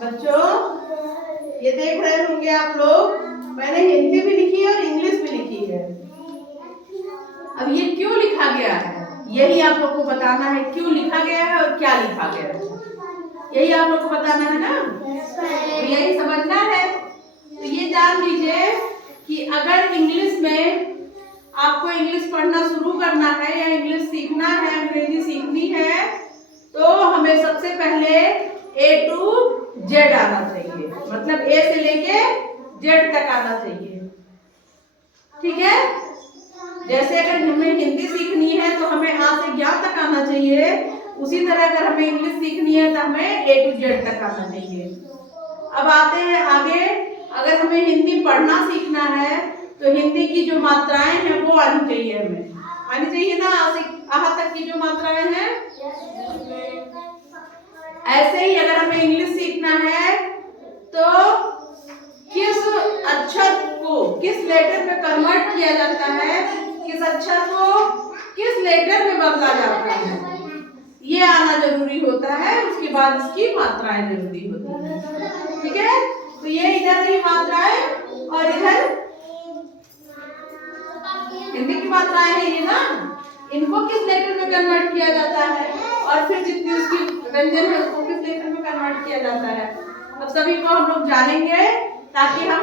बच्चों ये देख रहे होंगे आप लोग, मैंने हिंदी भी लिखी है और इंग्लिश भी लिखी है। अब ये क्यों लिखा गया है, यही आप लोग को बताना है, क्यों लिखा गया है और क्या लिखा गया है, यही आप लोग को बताना है ना। तो यही समझना है। तो ये जान लीजिए कि अगर इंग्लिश में आपको इंग्लिश पढ़ना शुरू करना है या इंग्लिश सीखना है, अंग्रेजी सीखनी है, तो हमें सबसे पहले A to Z आना चाहिए, मतलब A से लेके Z तक आना चाहिए। ठीक है, जैसे अगर हमें हिंदी सीखनी है तो हमें A से ज्ञ तक आना चाहिए, उसी तरह अगर हमें इंग्लिश सीखनी है तो हमें A to Z तक आना चाहिए। अब आते हैं आगे, अगर हमें हिंदी पढ़ना सीखना है तो हिंदी की जो मात्राएं हैं वो आनी चाहिए, हमें आनी चाहिए ना, आ तक की जो मात्राएं हैं। ऐसे ही अगर हमें इंग्लिश सीखना है तो किस अक्षर को किस लेटर में कन्वर्ट किया जाता है, किस अक्षर को किस लेटर में बदला जाता है, ये आना जरूरी होता है। उसके बाद इसकी मात्राएं जरूरी होती है। ठीक है, तो ये इधर की मात्राएं और इधर हिंदी की मात्राएं हैं ये ना, इनको किस लेटर में कन्वर्ट किया जाता है और फिर जितनी उसकी व्यंजन है उसको किस लेटर में कन्वर्ट किया जाता है। अब सभी को हम लोग जानेंगे ताकि हम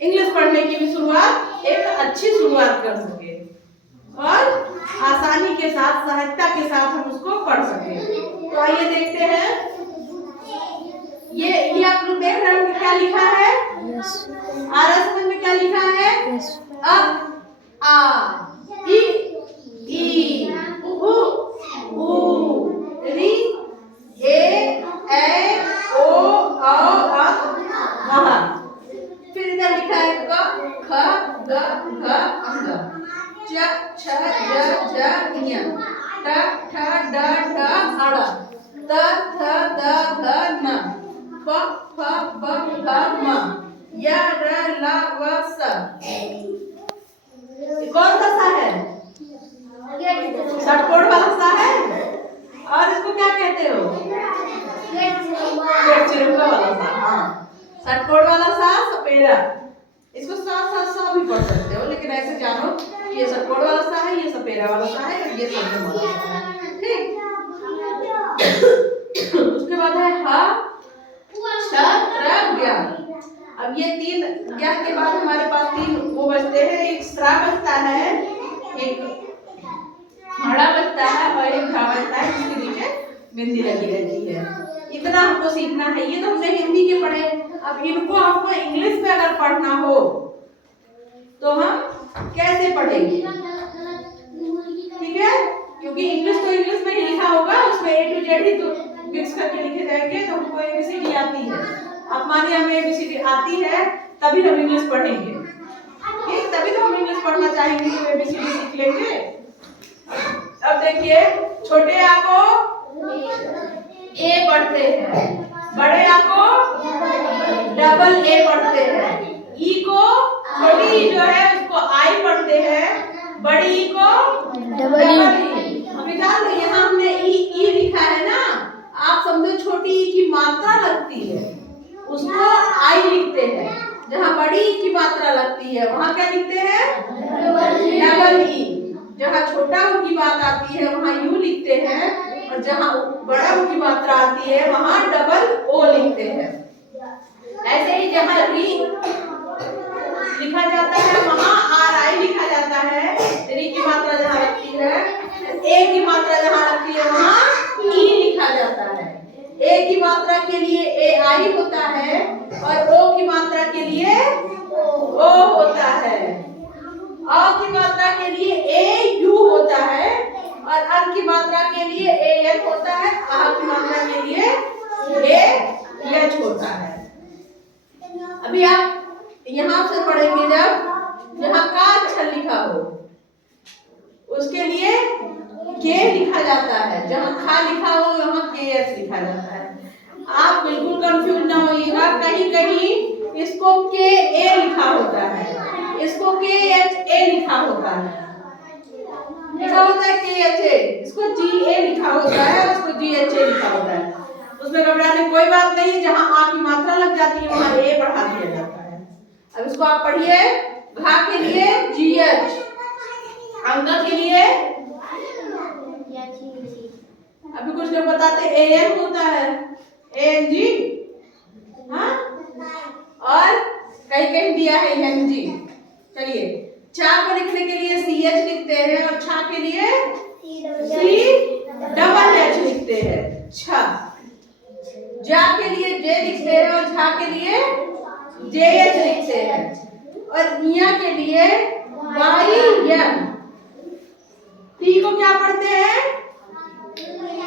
इंग्लिश पढ़ने की भी शुरुआत एक अच्छी शुरुआत कर सके और आसानी के साथ, सहजता के साथ हम उसको पढ़ सके। तो आइए देखते हैं, ये आप लोग देख रहे हैं क्या लिखा है। आ रहा समझ में क्या लिखा है। अब आ इ ई उ ऊ री ए ओ अ आ। फिर इधर लिखा है क ख ग घ अंग, च छ ज झ ञ, ट ठ ड ढ ढ़, त थ द ध न, प फ ब भ म, य र ल व स। कौन सा सा है, षटकोण वाला सा है, और इसको क्या कहते हो, चिरुका वाला सा। हाँ, षटकोण वाला सा, सपेरा। इसको सा सा सा भी पढ़ सकते हो, लेकिन ऐसे जानो ये षटकोण वाला सा है, ये सपेरा वाला सा है और ये संगम वाला सा है। ठीक, उसके बाद है ह छ त्र ज्ञ। अब ये तीन ज्ञ के बाद हमारे पास तीन वो बचते हैं, एक स्रा बचता है, एक हड़ा बचता है और एक घा बचता है, जिसके नीचे बिंदी लगी रहती है। इतना हमको सीखना है। ये तो हमने हिंदी के पढ़े, अब इनको हमको इंग्लिश में अगर पढ़ना हो तो हम कैसे पढ़ेंगे। ठीक है, क्योंकि इंग्लिश तो इंग्लिश में ही लिखा होगा, उसमें A to Z ही तो मिक्स करके लिखे जाएंगे, तो हमको ABCD आती है। अब मानिए हमें ABCD आती है तभी हम इंग्लिश पढ़ेंगे, ठीक, तभी तो हम इंग्लिश पढ़ना चाहेंगे, तो ABCD सीख लेंगे। अब देखिए, छोटे आ को A पढ़ते हैं, बड़े आ को डबल A पढ़ते हैं, ई को छोटी ई जो है उसको I पढ़ते हैं, बड़ी ई को डबल ई। हमें जान लो यहाँ हमने ई लिखा है ना, आप समझो छोटी ई की मात्रा लगती है उसको I लिखते हैं, जहाँ बड़ी ई की मात्रा लगती है वहाँ क्या लिखते हैं, डबल ई। जहाँ छोटा ऊ की बात आती है वहाँ यू लिखते हैं, और जहाँ बड़ा ऊ की मात्रा आती है वहाँ डबल ओ लिखते हैं। ऐसे ही जहाँ री लिखा जाता है वहाँ RI लिखा जाता है, री की मात्रा जहाँ लगती है, ए की मात्रा जहाँ लगती है वहाँ ई लिखा जाता है। ए की मात्रा के लिए AI होता है और ओ की मात्रा के लिए ओ होता है, अ की मात्रा के लिए AU होता है और अन की मात्रा के लिए AN होता है, आ की मात्रा के लिए AH होता है। अभी आप यहाँ से पढ़ेंगे, जब यहाँ का अक्षर लिखा हो उसके लिए के लिखा जाता है, जहाँ खा लिखा हो वहाँ KH लिखा जाता है। आप बिल्कुल कंफ्यूज ना होइएगा, कहीं कहीं इसको KA लिखा होता है, इसको KHA लिखा होता है, लिखा होता है KHA, इसको GA लिखा होता है, इसको GHA लिखा होता है। उसमें उसमें घबराने कोई बात नहीं, जहां आ की मात्रा लग जाती है वहां ए बढ़ा दिया जाता है। अब इसको आप पढ़िए, घा के लिए GH, अंक के लिए अभी कुछ लोग बताते AN होता है, ANG, हाँ, और कहीं कहीं दिया है NG। चलिए, चा को लिखने के लिए CH लिखते हैं और छा के लिए CH लिखते हैं, छा। जा के लिए J लिखते हैं और झा के लिए JH लिखते हैं, और इया के लिए YM। टी को क्या पढ़ते हैं?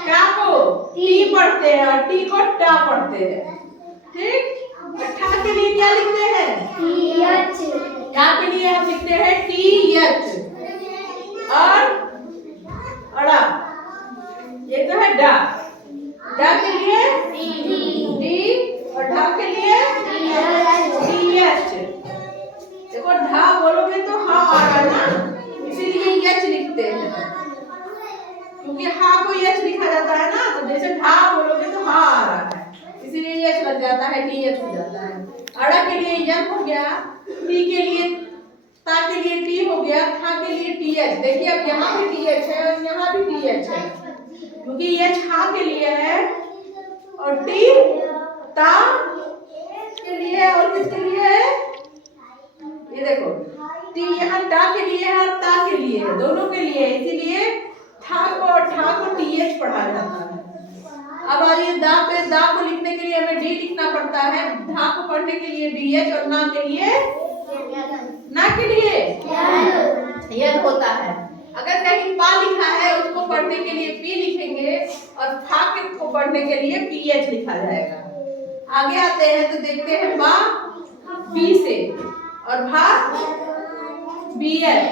क्या को टी पढ़ते हैं और टी को टा पढ़ते हैं, ठीक। ठा के लिए क्या लिखते हैं? TH। ठा के लिए हम लिखते हैं TH, और अड़ा ये तो है डा, डा के लिए डी और ढा के लिए TH। देखो ढा बोलोगे तो हा आ रहा है ना, इसीलिए एच लिखते हैं, क्योंकि हा को एच लिखा जाता है ना, तो जैसे ढा बोलोगे तो हा आ रहा है, इसीलिए एच लग जाता है, TH हो जाता है। अड़ा के लिए यम हो गया, टी के लिए ता के लिए टी हो गया, था के लिए TH। देखिए अब यहाँ भी TH है और यहाँ भी TH है, क्योंकि ये छा के लिए है और टी ता के लिए और किसके लिए है? ये देखो टी यहाँ टा के लिए है और ता के लिए है, दोनों के लिए, इसीलिए ठा को और ठा को TH पढ़ा जाता है। अब आइए दा पे, दा को लिखने के लिए हमें डी लिखना पड़ता है, धा को पढ़ने के लिए DH और ना के लिए यद होता है। अगर कहीं पा लिखा है उसको पढ़ने के लिए पी लिखेंगे और फा को पढ़ने के लिए PH लिखा जाएगा। आगे आते हैं तो देखते हैं बा बी से और भा BH,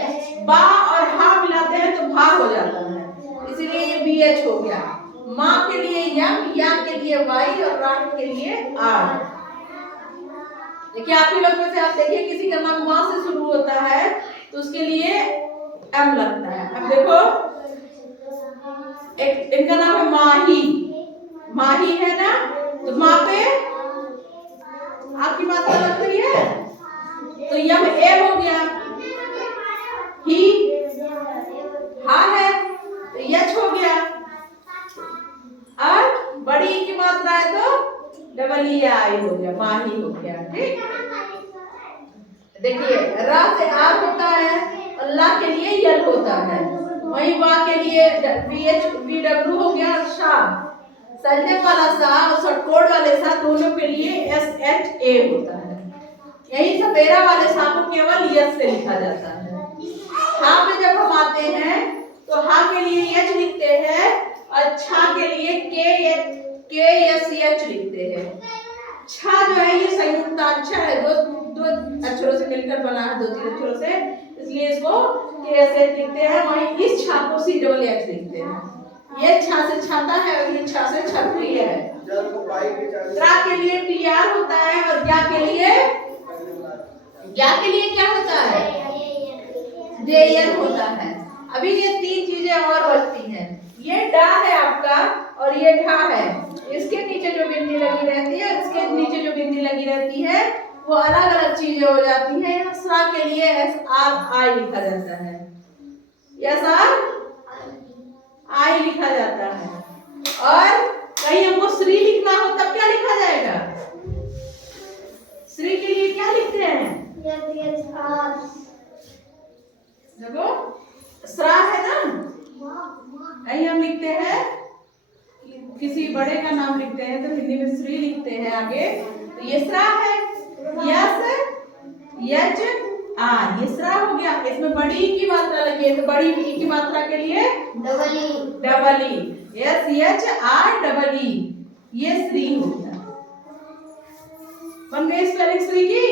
बा और हा मिलाते हैं तो भा हो जाता है, इसीलिए ये BH हो गया। माँ के लिए यम, या के लिए Y और रा के लिए R। देखिए आप ही लोग में से आप देखिए किसी का नाम माँ से शुरू होता है तो उसके लिए M लगता है। अब देखो एक इनका नाम है माही, माही है ना, तो माँ पे आपकी मात्रा लग रही है तो यम ए हो गया, ही हा है तो यच हो गया, और बड़ी की मात्रा है तो डबल ई आई हो गया, माही हो गया, ठीक। देखिए रा से आर होता है और ला के लिए यल होता है, वही वा के लिए VH VW हो गया, और सा संजय वाला सा और षटकोण वाले सा दोनों के लिए SHA होता है। यही सपेरा वाले सा को केवल यस से लिखा जाता है। हा पे जब हम आते हैं तो हा के लिए एच लिखते हैं और छा के लिए KSH लिखते हैं। छा जो है ये संयुक्त अक्षर है, दो अक्षरों से मिलकर बना है, 2-3 अक्षरों से, इसलिए इसको KSH लिखते हैं। वहीं इस छा को CHH लिखते हैं। ये छा से छाता है और ये छा से क्षत्रिय है। त्रा के लिए TR होता है और ज्ञा के लिए क्या होता है? JN होता है। अभी ये 3 चीजें और बचती हैं। ये डा है आपका और ये ढा है, इसके नीचे जो बिंदी लगी रहती है, इसके नीचे जो बिंदी लगी रहती है वो अलग अलग चीजें हो जाती हैं। यहाँ सा के लिए SRI लिखा जाता है, SRI लिखा जाता है, और कहीं हमको श्री लिखना हो तब क्या लिखा जाएगा? श्री के लिए क्या लिखते हैं? देखो श्रा है ना, कहीं हम लिखते हैं किसी बड़े का नाम लिखते हैं तो हिंदी में श्री लिखते हैं आगे, तो ये श्रा है, यस यच आ, ये श्रा हो गया। इसमें बड़ी की मात्रा लगी है तो बड़ी ई की मात्रा के लिए डबल ई, SHR ये श्री हो गया। बन गई स्पेलिंग श्री की,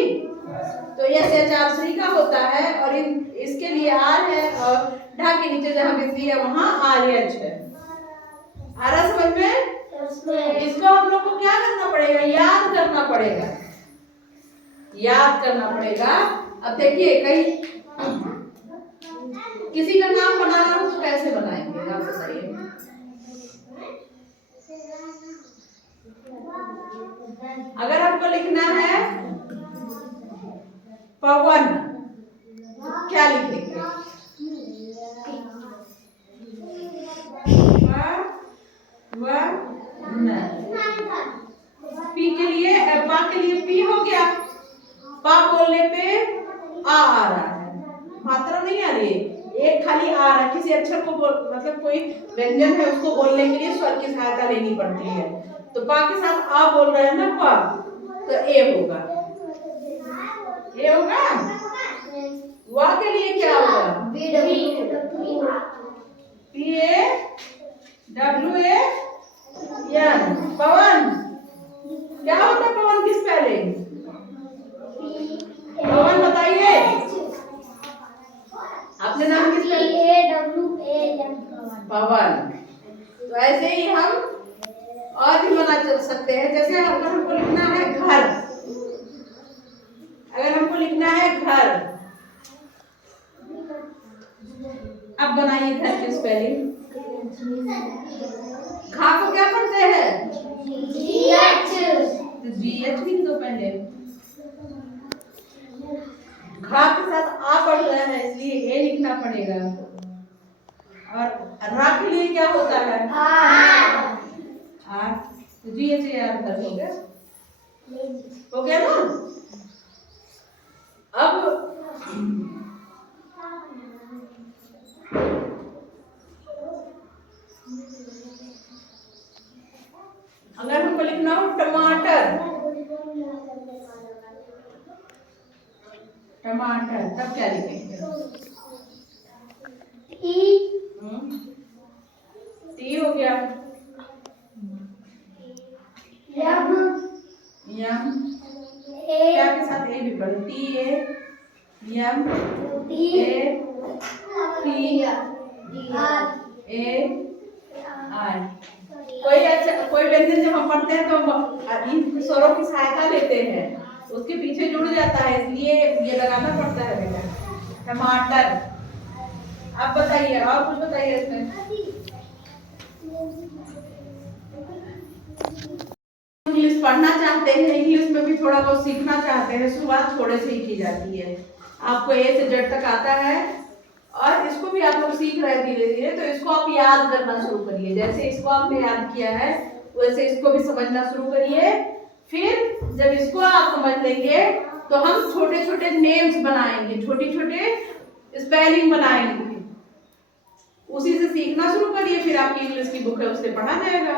तो SHR श्री का होता है, और इसके लिए आर है और ढा के नीचे जहां बिंदी है वहां RH है। आ रहा समझ में? इसको हम लोग को क्या करना पड़ेगा? याद करना पड़ेगा, याद करना पड़ेगा। अब देखिए कहीं किसी का नाम बनाना हो तो कैसे बनाएंगे आप बताइए? अगर हमको लिखना है पवन, क्या लिखेंगे? पी के लिए, पा के लिए पी हो गया। पा बोलने पे आ रहा है, मात्रा नहीं आ रही है, एक खाली आ रहा है। किसी अक्षर को मतलब कोई व्यंजन है उसको बोलने के लिए स्वर की सहायता लेनी पड़ती है। तो पा के साथ आ बोल रहे हैं ना पा, तो ए होगा। ए होगा। वा के लिए क्या होगा? P A W A N. Pawan क्या होता है? पवन किस पहले? पवन बताइए, अपने नाम किस पहले? पवन। तो ऐसे ही हम और भी बना सकते हैं। जैसे अगर हमको लिखना है घर, अगर हमको लिखना है घर, अब बनाइए घर की स्पेलिंग। खा को क्या पढ़ते हैं? तो GH लिख दो पहले। घा के साथ आ पढ़ रहा है इसलिए ए लिखना पड़ेगा। और रा के लिए क्या होता है? आ। तो GH घर हो गया, हो गया ना। अब अगर हमको लिखना हो टमाटर, टमाटर, तब क्या लिखेंगे? टी हो गया। यम क्या के साथ ए भी पढ़े? टी ए यम ए टी ए आई। कोई व्यंजन जब हम पढ़ते हैं तो इन स्वरों की सहायता लेते हैं, उसके पीछे जुड़ जाता है, इसलिए ये लगाना पड़ता है बेटा। टमाटर। आप बताइए, और कुछ बताइए इसमें। इंग्लिश पढ़ना चाहते हैं, इंग्लिश में भी थोड़ा बहुत सीखना चाहते हैं, शुरुआत थोड़े से ही की जाती है। आपको ए से जेड तक आता है और इसको भी आप लोग सीख रहे हैं धीरे धीरे, तो इसको आप याद करना शुरू करिए। जैसे इसको आपने याद किया है वैसे इसको भी समझना शुरू करिए। फिर जब इसको आप समझ लेंगे तो हम छोटे छोटे नेम्स बनाएंगे, छोटे छोटे स्पेलिंग बनाएंगे, उसी से सीखना शुरू करिए। फिर आपकी इंग्लिश की बुक है उससे पढ़ा जाएगा।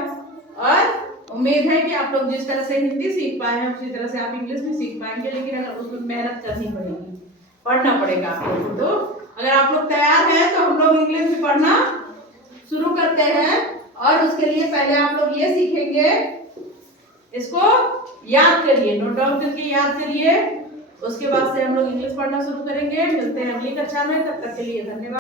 और उम्मीद है कि आप लोग जिस तरह से हिंदी सीख पाए हैं उसी तरह से आप इंग्लिश भी सीख पाएंगे, लेकिन अगर उसमें मेहनत करनी पड़ेगी, पढ़ना पड़ेगा आप लोगों को। तो अगर आप लोग तैयार हैं तो हम लोग इंग्लिश भी पढ़ना शुरू करते हैं। और उसके लिए पहले आप लोग ये सीखेंगे, इसको याद करिए, नोट डाउन करके याद करिए। उसके बाद से हम लोग इंग्लिश पढ़ना शुरू करेंगे। मिलते हैं अगली कक्षा में, तब तक के लिए धन्यवाद।